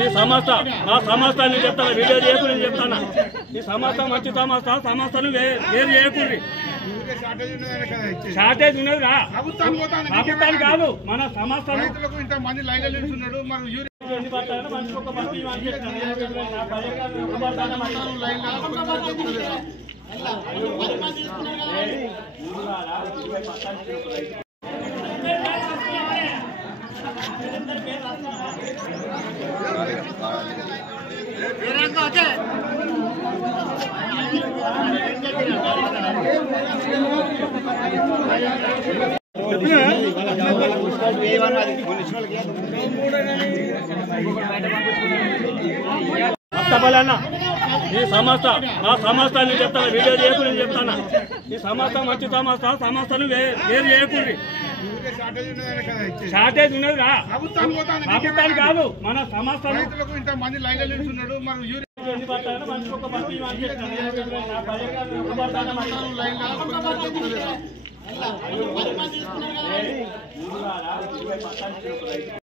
ఈ సంస్థ నా సంస్థని చెప్తాను, వీడియో చేయకుండా చెప్తాను. ఈ సంస్థ మంచి సంస్థను వేరు చేయకూడదు. షార్టేజ్ ఉన్నది రా, ప్రభుత్వాలు కాదు మన సంస్థలు. ఇంతమంది లైన్లో నిలుస్తున్నాడు ఈ సంస్థ నా సంస్థని చెప్తాను, వీడియో చేయకుండా చెప్తాను. ఈ సంస్థ మంచి సంస్థను వేరు చేయకూడదు. షార్టేజ్ ఉన్నది రా, ప్రభుత్వాలు కాదు మన సంస్థలు. ఇంతమంది లైన్లో నిలుస్తున్నాడు లైన్